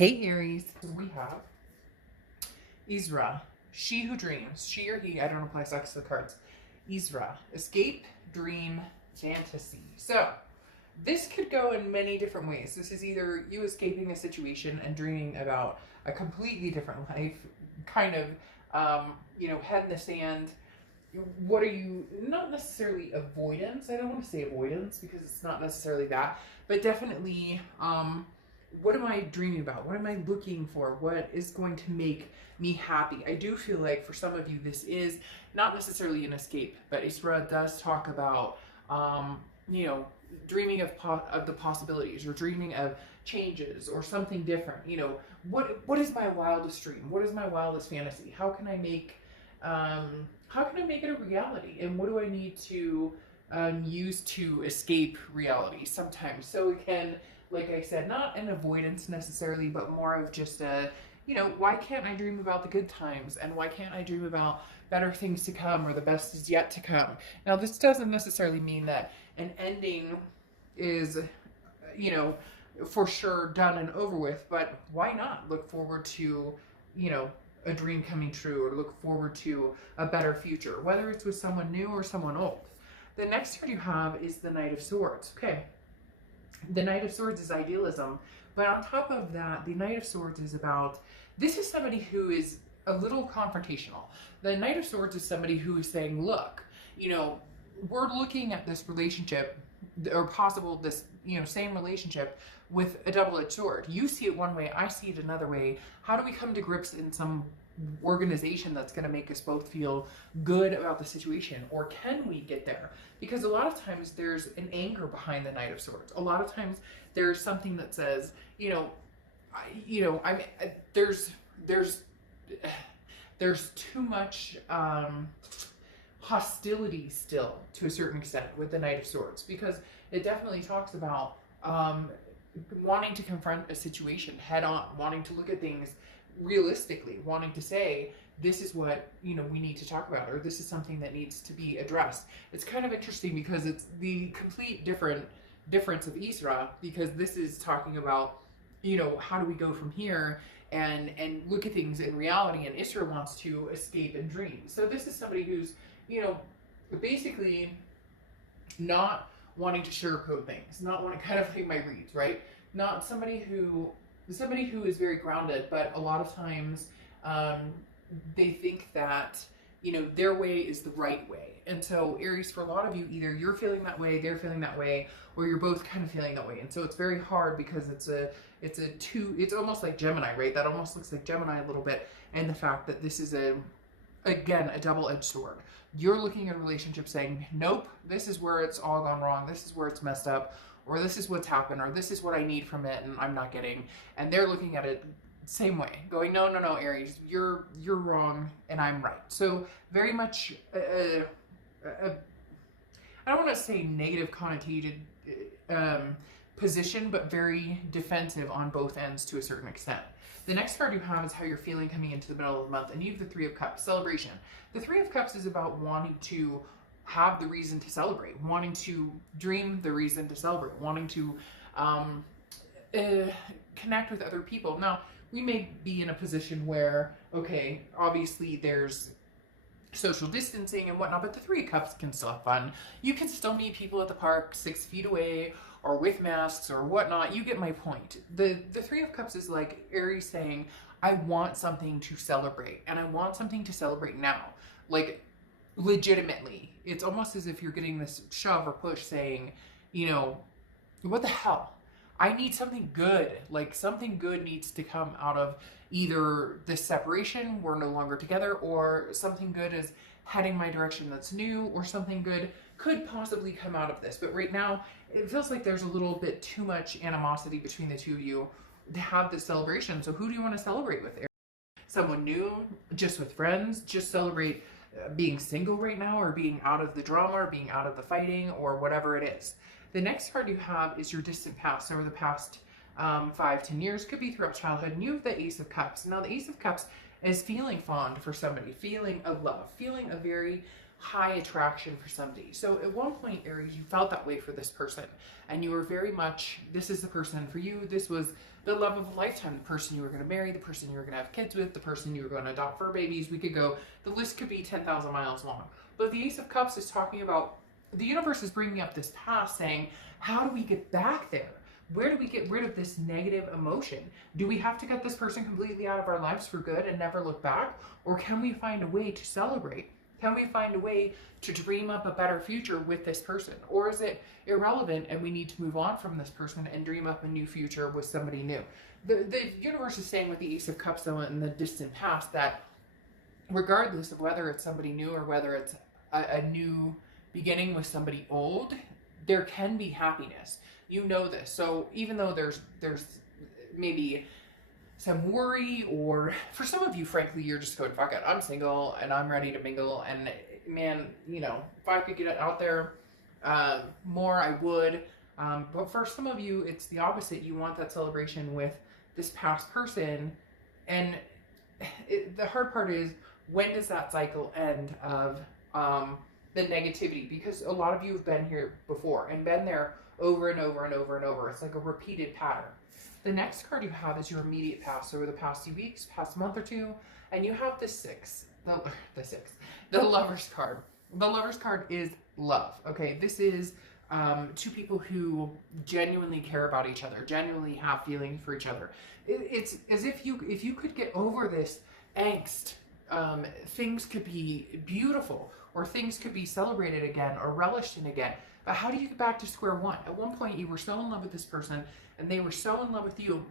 Hey Aries, we have Isra, she who dreams, she or he, I don't apply sex to the cards. Isra, escape, dream, fantasy. So this could go in many different ways. This is either you escaping a situation and dreaming about a completely different life, kind of, head in the sand. What are you, not necessarily avoidance, I don't want to say avoidance because it's not necessarily that, but definitely, what am I dreaming about? What am I looking for? What is going to make me happy? I do feel like for some of you, this is not necessarily an escape, but Isra does talk about, dreaming of the possibilities or dreaming of changes or something different. What is my wildest dream? What is my wildest fantasy? How can I make it a reality? And what do I need to use to escape reality sometimes? So again, like I said, not an avoidance necessarily, but more of just why can't I dream about the good times? And why can't I dream about better things to come or the best is yet to come? Now, this doesn't necessarily mean that an ending is, for sure done and over with, but why not look forward to, a dream coming true or look forward to a better future, whether it's with someone new or someone old. The next card you have is the Knight of Swords. Okay. The Knight of Swords is idealism, but on top of that, the Knight of Swords is about, this is somebody who is a little confrontational. The Knight of Swords is somebody who is saying, look, we're looking at this relationship or possible this, same relationship with a double-edged sword. You see it one way, I see it another way. How do we come to grips in some organization that's going to make us both feel good about the situation? Or can we get there? Because a lot of times there's an anger behind the Knight of Swords. A lot of times there's something that says, there's too much hostility still to a certain extent with the Knight of Swords, because it definitely talks about wanting to confront a situation head on, wanting to look at things realistically, wanting to say, this is what, we need to talk about, or this is something that needs to be addressed. It's kind of interesting because it's the complete difference of Isra, because this is talking about, how do we go from here and look at things in reality, and Isra wants to escape and dream. So this is somebody who's, basically not wanting to sugarcoat things, not wanting, kind of like my reads, right? Not somebody who is very grounded, but a lot of times they think that, their way is the right way. And so Aries, for a lot of you, either you're feeling that way, they're feeling that way, or you're both kind of feeling that way. And so it's very hard because it's almost like Gemini, right? That almost looks like Gemini a little bit. And the fact that this is again, a double-edged sword. You're looking at a relationship saying, nope, this is where it's all gone wrong. This is where it's messed up, or this is what's happened, or this is what I need from it and I'm not getting. And they're looking at it same way, going, no, Aries, you're wrong and I'm right. So very much, I don't want to say negative connotated position, but very defensive on both ends to a certain extent. The next card you have is how you're feeling coming into the middle of the month, and you have the Three of Cups, celebration. The Three of Cups is about wanting to have the reason to celebrate, wanting to dream the reason to celebrate, wanting to connect with other people. Now, we may be in a position where, okay, obviously there's social distancing and whatnot, but the Three of Cups can still have fun. You can still meet people at the park 6 feet away or with masks or whatnot. You get my point. The Three of Cups is like Aries saying, I want something to celebrate, and I want something to celebrate now. Like, legitimately. It's almost as if you're getting this shove or push saying, what the hell? I need something good. Like, something good needs to come out of either this separation, we're no longer together, or something good is heading my direction that's new, or something good could possibly come out of this. But right now, it feels like there's a little bit too much animosity between the two of you to have this celebration. So who do you want to celebrate with? Someone new? Just with friends? Just celebrate being single right now, or being out of the drama, or being out of the fighting, or whatever it is. The next card you have is your distant past, over the past 5-10 years, could be throughout childhood, and you have the Ace of Cups. Now, the Ace of Cups is feeling fond for somebody, feeling a love, feeling a very high attraction for somebody. So at one point, Aries, you felt that way for this person, and you were very much, this is the person for you. This was the love of a lifetime, the person you were going to marry, the person you were going to have kids with, the person you were going to adopt fur babies. We could go, the list could be 10,000 miles long. But the Ace of Cups is talking about, the universe is bringing up this past, saying, how do we get back there? Where do we get rid of this negative emotion? Do we have to get this person completely out of our lives for good and never look back? Or can we find a way to celebrate? Can we find a way to dream up a better future with this person? Or is it irrelevant and we need to move on from this person and dream up a new future with somebody new? The universe is saying with the Ace of Cups, though, in the distant past, that regardless of whether it's somebody new or whether it's a new beginning with somebody old, there can be happiness. You know this. So even though there's maybe some worry, or for some of you, frankly, you're just going, fuck it, I'm single and I'm ready to mingle, and man, you know, if I could get it out there more, I would. But for some of you, it's the opposite. You want that celebration with this past person, and the hard part is, when does that cycle end of the negativity? Because a lot of you have been here before and been there over and over and over and over. It's like a repeated pattern. The next card you have is your immediate past, over the past few weeks, past month or two, and you have the Lover's card. The Lover's card is love. Okay, this is two people who genuinely care about each other, genuinely have feelings for each other. It's as if you could get over this angst, things could be beautiful, or things could be celebrated again or relished in again. But how do you get back to square one? At one point, you were so in love with this person and they were so in love with you,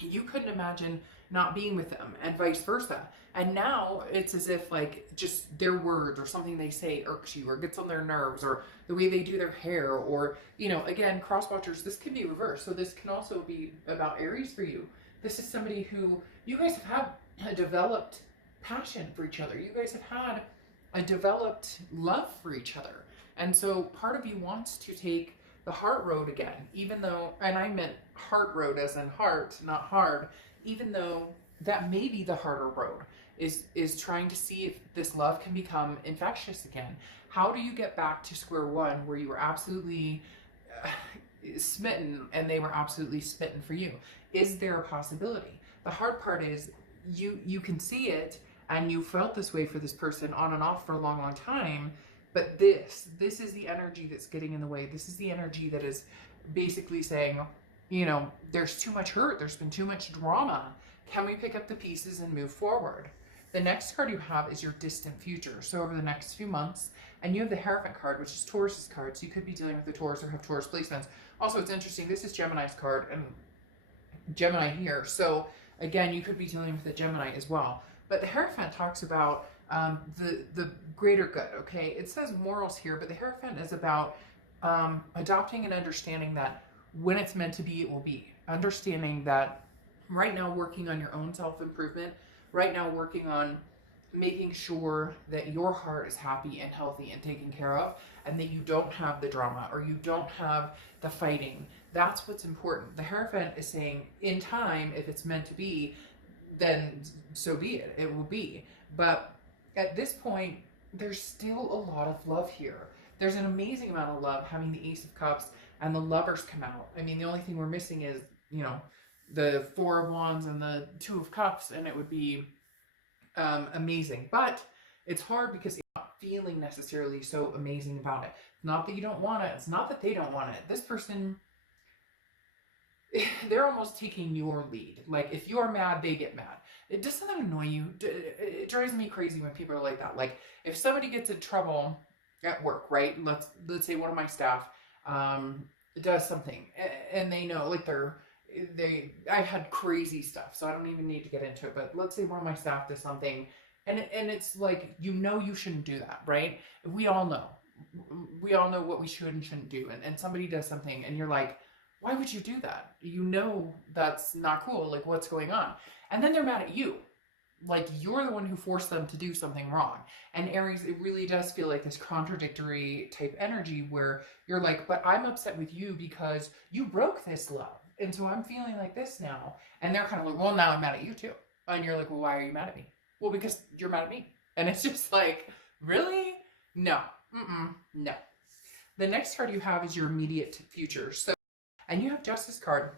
you couldn't imagine not being with them, and vice versa. And now it's as if, like, just their words or something they say irks you or gets on their nerves, or the way they do their hair, or, you know, again, cross watchers, this can be reversed. So this can also be about Aries for you. This is somebody who you guys have had a developed passion for each other. You guys have had a developed love for each other. And so part of you wants to take the heart road again, even though, and I meant heart road as in heart, not hard, even though that may be the harder road, is trying to see if this love can become infectious again. How do you get back to square one where you were absolutely smitten and they were absolutely smitten for you? Is there a possibility? The hard part is you can see it, and you felt this way for this person on and off for a long, long time. But this is the energy that's getting in the way. This is the energy that is basically saying, you know, there's too much hurt. There's been too much drama. Can we pick up the pieces and move forward? The next card you have is your distant future. So over the next few months, and you have the Hierophant card, which is Taurus's card. So you could be dealing with the Taurus or have Taurus placements. Also, it's interesting. This is Gemini's card, and Gemini here. So again, you could be dealing with the Gemini as well. But the Hierophant talks about the greater good, okay? It says morals here, but the Hierophant is about adopting and understanding that when it's meant to be, it will be. Understanding that right now, working on your own self-improvement, right now working on making sure that your heart is happy and healthy and taken care of, and that you don't have the drama or you don't have the fighting. That's what's important. The Hierophant is saying, in time, if it's meant to be, then so be it. It will be. But at this point, there's still a lot of love here. There's an amazing amount of love having the Ace of Cups and the Lovers come out. I mean, the only thing we're missing is, you know, the Four of Wands and the Two of Cups, and it would be amazing. But it's hard because you're not feeling necessarily so amazing about it. It's not that you don't want it. It's not that they don't want it. This person, they're almost taking your lead. Like, if you're mad, they get mad. It doesn't that annoy you? It drives me crazy when people are like that. Like, if somebody gets in trouble at work, right? Let's say one of my staff does something, and they know, like, I've had crazy stuff, so I don't even need to get into it. But let's say one of my staff does something, and it's like, you know, you shouldn't do that, right? We all know what we should and shouldn't do. And somebody does something, and you're like, why would you do that? You know that's not cool. Like, what's going on? And then they're mad at you. Like, you're the one who forced them to do something wrong. And Aries, it really does feel like this contradictory type energy where you're like, but I'm upset with you because you broke this love. And so I'm feeling like this now. And they're kind of like, well, now I'm mad at you too. And you're like, well, why are you mad at me? Well, because you're mad at me. And it's just like, really? No. No. The next card you have is your immediate future. So, and you have Justice card,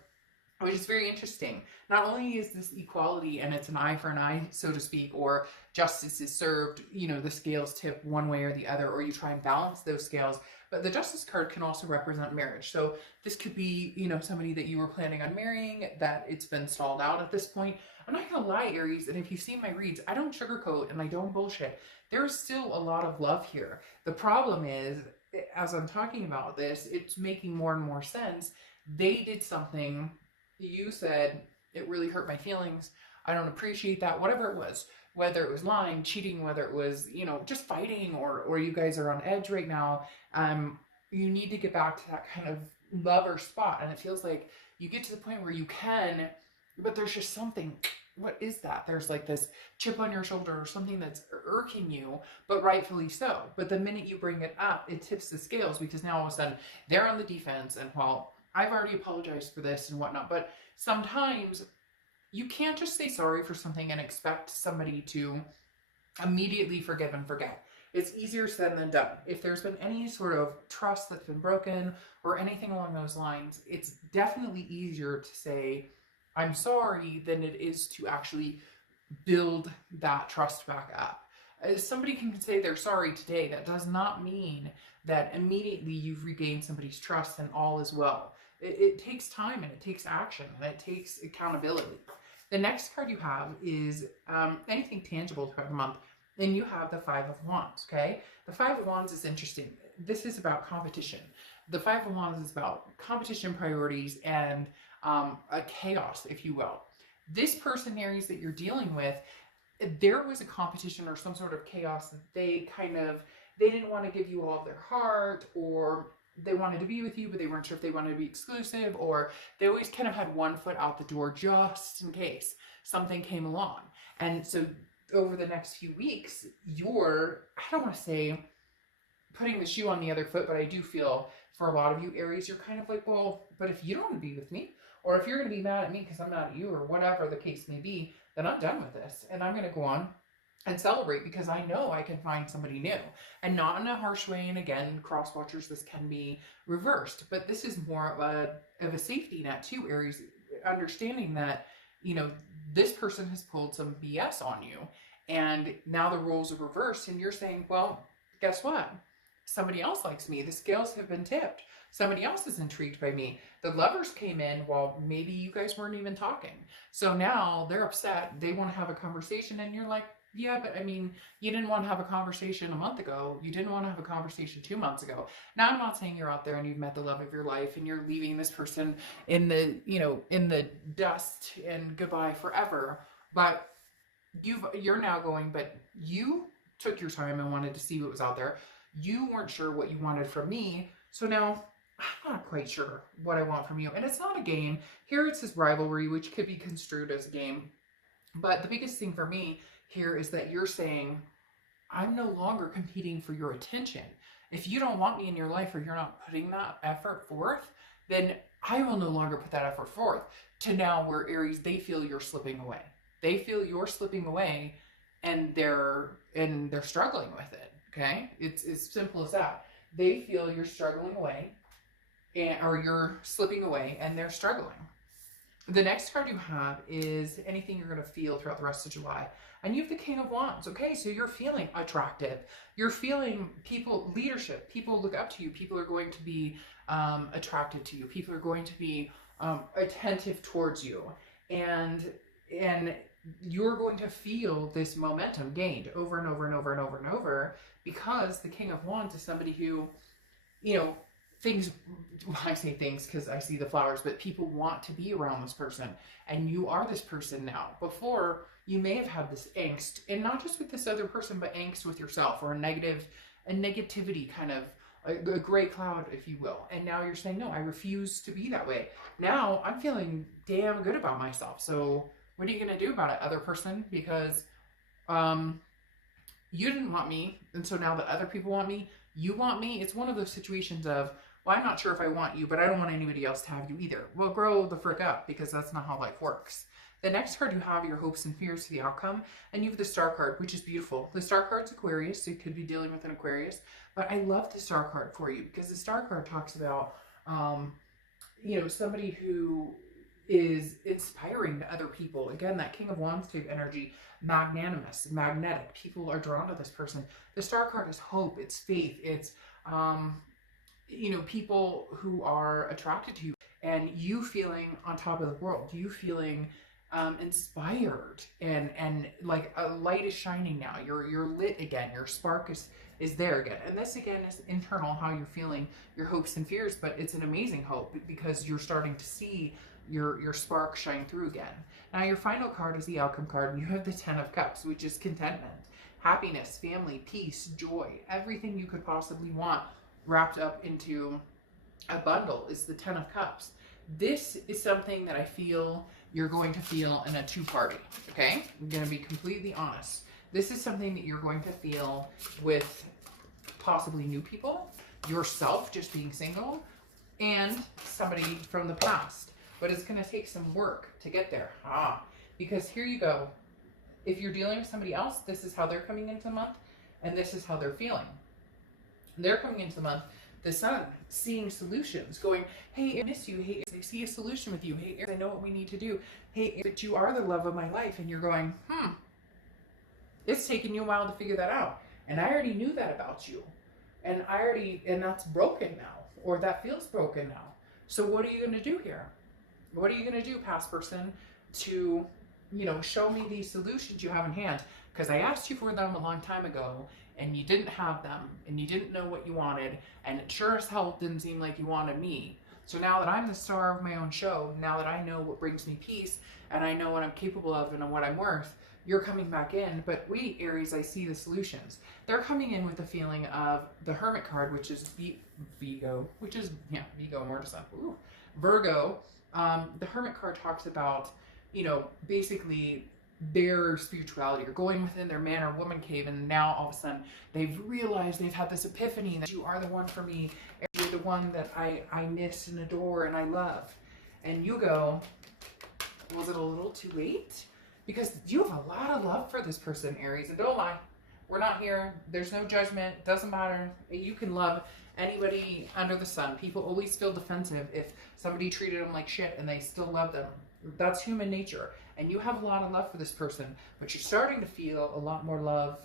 which is very interesting. Not only is this equality and it's an eye for an eye, so to speak, or justice is served, you know, the scales tip one way or the other, or you try and balance those scales, but the Justice card can also represent marriage. So this could be, you know, somebody that you were planning on marrying, that it's been stalled out at this point. I'm not gonna lie, Aries, and if you've seen my reads, I don't sugarcoat and I don't bullshit. There's still a lot of love here. The problem is, as I'm talking about this, it's making more and more sense. They did something, you said, it really hurt my feelings, I don't appreciate that, whatever it was, whether it was lying, cheating, whether it was, you know, just fighting, or you guys are on edge right now. You need to get back to that kind of lover spot. And it feels like you get to the point where you can, but there's just something. What is that? There's like this chip on your shoulder or something that's irking you, but rightfully so. But the minute you bring it up, it tips the scales, because now all of a sudden they're on the defense. And while I've already apologized for this and whatnot, but sometimes you can't just say sorry for something and expect somebody to immediately forgive and forget. It's easier said than done. If there's been any sort of trust that's been broken or anything along those lines, it's definitely easier to say, I'm sorry, than it is to actually build that trust back up. Somebody can say they're sorry today. That does not mean that immediately you've regained somebody's trust and all is well. It takes time, and it takes action, and it takes accountability. The next card you have is anything tangible throughout the month. Then you have the Five of Wands, okay? The Five of Wands is interesting. This is about competition. The Five of Wands is about competition, priorities, and a chaos, if you will. This person, Aries, that you're dealing with, there was a competition or some sort of chaos that they didn't want to give you all of their heart, or they wanted to be with you, but they weren't sure if they wanted to be exclusive, or they always kind of had one foot out the door just in case something came along. And so over the next few weeks, I don't want to say putting the shoe on the other foot, but I do feel for a lot of you, Aries, you're kind of like, well, but if you don't want to be with me, or if you're going to be mad at me because I'm mad at you, or whatever the case may be, then I'm done with this. And I'm going to go on and celebrate, because I know I can find somebody new, and not in a harsh way. And again, cross watchers, this can be reversed, but this is more of a safety net too, Aries, understanding that, you know, this person has pulled some BS on you, and now the roles are reversed, and you're saying, well, guess what? Somebody else likes me. The scales have been tipped. Somebody else is intrigued by me. The lovers came in while maybe you guys weren't even talking. So now they're upset. They want to have a conversation, and you're like, yeah, but I mean, you didn't want to have a conversation a month ago. You didn't want to have a conversation 2 months ago. Now, I'm not saying you're out there and you've met the love of your life and you're leaving this person in the dust and goodbye forever. But you're now going, but you took your time and wanted to see what was out there. You weren't sure what you wanted from me. So now I'm not quite sure what I want from you. And it's not a game. Here it's this rivalry, which could be construed as a game. But the biggest thing for me here is that you're saying, I'm no longer competing for your attention. If you don't want me in your life, or you're not putting that effort forth, then I will no longer put that effort forth. To now where, Aries, they feel you're slipping away. They feel you're slipping away, and they're struggling with it. Okay? It's as simple as that. They feel you're struggling away, or you're slipping away, and they're struggling. The next card you have is anything you're going to feel throughout the rest of July. And you have the King of Wands. Okay, so you're feeling attractive. You're feeling leadership. People look up to you. People are going to be attracted to you. People are going to be attentive towards you. And you're going to feel this momentum gained over and over and over and over and over, because the King of Wands is somebody who, you know, I say things because I see the flowers, but people want to be around this person, and you are this person now. Before, you may have had this angst, and not just with this other person, but angst with yourself, or a negativity, kind of a gray cloud, if you will. And now you're saying, no, I refuse to be that way. Now I'm feeling damn good about myself. So what are you going to do about it, other person? Because you didn't want me, and so now that other people want me, you want me. It's one of those situations of, well, I'm not sure if I want you, but I don't want anybody else to have you either. Well, grow the frick up, because that's not how life works. The next card you have your hopes and fears for the outcome, and you have the Star card, which is beautiful. The Star card's Aquarius, so you could be dealing with an Aquarius, but I love the Star card for you because the Star card talks about, you know, somebody who is inspiring to other people. Again, that King of Wands type energy, magnanimous, magnetic. People are drawn to this person. The Star card is hope, it's faith, it's, you know, people who are attracted to you and you feeling on top of the world, you feeling inspired and like a light is shining now. You're lit again. Your spark is there again. And this again is internal, how you're feeling, your hopes and fears, but it's an amazing hope because you're starting to see your spark shine through again. Now your final card is the outcome card, and you have the 10 of Cups, which is contentment, happiness, family, peace, joy, everything you could possibly want wrapped up into a bundle is the 10 of Cups. This is something that I feel you're going to feel in a two-party, okay? I'm going to be completely honest. This is something that you're going to feel with possibly new people, yourself just being single, and somebody from the past. But it's going to take some work to get there. Because here you go. If you're dealing with somebody else, this is how they're coming into the month, and this is how they're feeling. They're coming into the month, the Sun, seeing solutions, going, hey, I miss you. Hey, I see a solution with you. Hey, I know what we need to do. Hey, but you are the love of my life. And you're going, it's taken you a while to figure that out. And I already knew that about you. And that's broken now, or that feels broken now. So what are you going to do here? What are you going to do, past person, to, you know, show me these solutions you have in hand? Because I asked you for them a long time ago, and you didn't have them, and you didn't know what you wanted, and it sure as hell didn't seem like you wanted me. So now that I'm the star of my own show, now that I know what brings me peace, and I know what I'm capable of and what I'm worth, you're coming back in. But wait, Aries, I see the solutions. They're coming in with the feeling of the Hermit card, which is Vigo, which is, Vigo, Mortisa, Virgo. The Hermit card talks about, you know, basically their spirituality, or going within their man or woman cave, and now all of a sudden they've realized, they've had this epiphany that you are the one for me, and you're the one that I miss and adore and I love. And you go, was it a little too late? Because you have a lot of love for this person, Aries, and don't lie, we're not here, there's no judgment, doesn't matter. You can love anybody under the sun. People always feel defensive if somebody treated them like shit and they still love them. That's human nature. And you have a lot of love for this person, but you're starting to feel a lot more love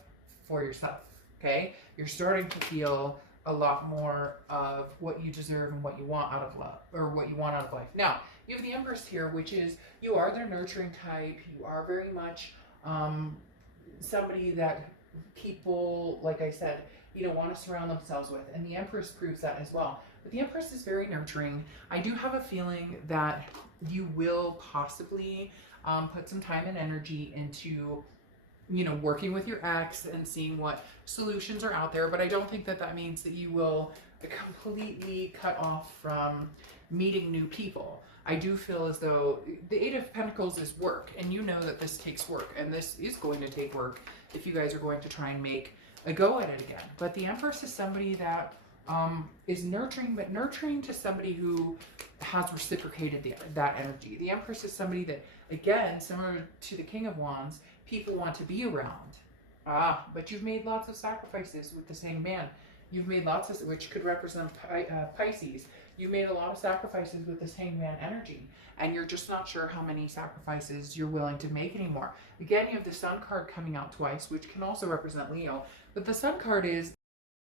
for yourself, okay? You're starting to feel a lot more of what you deserve and what you want out of love, or what you want out of life. Now, you have the Empress here, which is, you are their nurturing type. You are very much somebody that people, like I said, you know, want to surround themselves with. And the Empress proves that as well. But the Empress is very nurturing. I do have a feeling that you will possibly put some time and energy into, you know, working with your ex and seeing what solutions are out there. But I don't think that that means that you will completely cut off from meeting new people. I do feel as though the Eight of Pentacles is work, and you know that this takes work, and this is going to take work if you guys are going to try and make a go at it again. But the Empress is somebody that is nurturing, but nurturing to somebody who has reciprocated that energy. The Empress is somebody that, again, similar to the King of Wands, people want to be around. But you've made lots of sacrifices with the same man. You've made lots of, which could represent Pisces. You've made a lot of sacrifices with this Hangman energy, and you're just not sure how many sacrifices you're willing to make anymore. Again, you have the Sun card coming out twice, which can also represent Leo. But the Sun card is,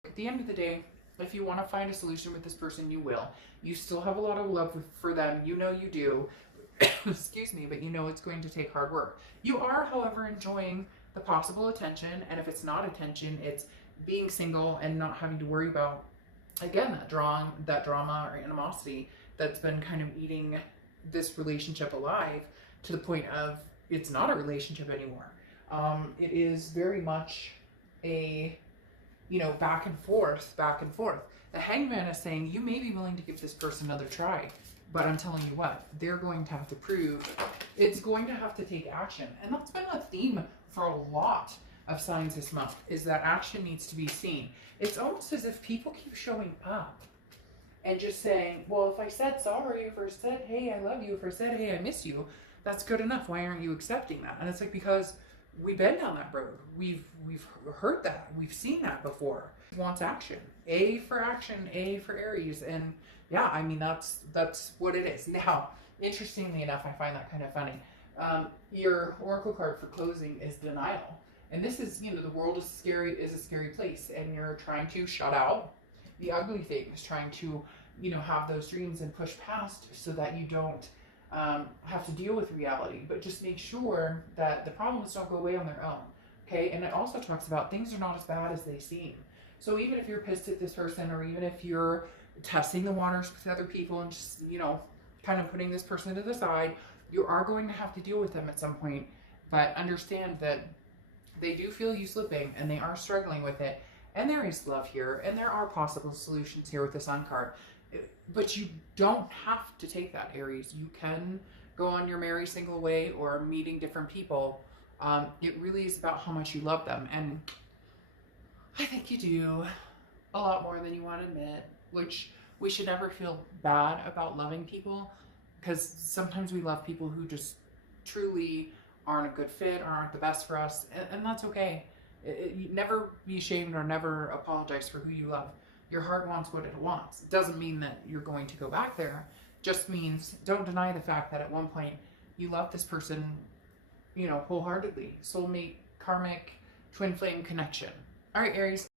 at the end of the day, if you want to find a solution with this person, you will. You still have a lot of love for them. You know you do. Excuse me, but you know it's going to take hard work. You are, however, enjoying the possible attention, and if it's not attention, it's being single and not having to worry about, again, that drama or animosity that's been kind of eating this relationship alive to the point of it's not a relationship anymore. It is very much a, you know, back and forth, back and forth. The Hangman is saying you may be willing to give this person another try, but I'm telling you what, they're going to have to prove, it's going to have to take action. And that's been a theme for a lot of signs this month, is that action needs to be seen. It's almost as if people keep showing up and just saying, well, if I said sorry, if I said, hey, I love you, if I said, hey, I miss you, that's good enough. Why aren't you accepting that? And it's like, because we've been down that road. We've heard that. We've seen that before. He wants action. A for action, A for Aries. And yeah, I mean, that's what it is. Now, interestingly enough, I find that kind of funny. Your oracle card for closing is denial. And this is, the world is a scary place, and you're trying to shut out the ugly things, trying to, have those dreams and push past so that you don't have to deal with reality. But just make sure that the problems don't go away on their own. Okay. And it also talks about things are not as bad as they seem. So even if you're pissed at this person, or even if you're testing the waters with other people and just, kind of putting this person to the side, you are going to have to deal with them at some point. But understand that they do feel you slipping, and they are struggling with it. And there is love here, and there are possible solutions here with the Sun card. But you don't have to take that, Aries. You can go on your merry single way, or meeting different people. It really is about how much you love them. And I think you do a lot more than you want to admit, which we should never feel bad about loving people, because sometimes we love people who just truly aren't a good fit, or aren't the best for us, and that's okay. You never be ashamed or never apologize for who you love. Your heart wants what it wants. It doesn't mean that you're going to go back there. It just means don't deny the fact that at one point you love this person, wholeheartedly. Soulmate, karmic, twin flame connection. All right, Aries,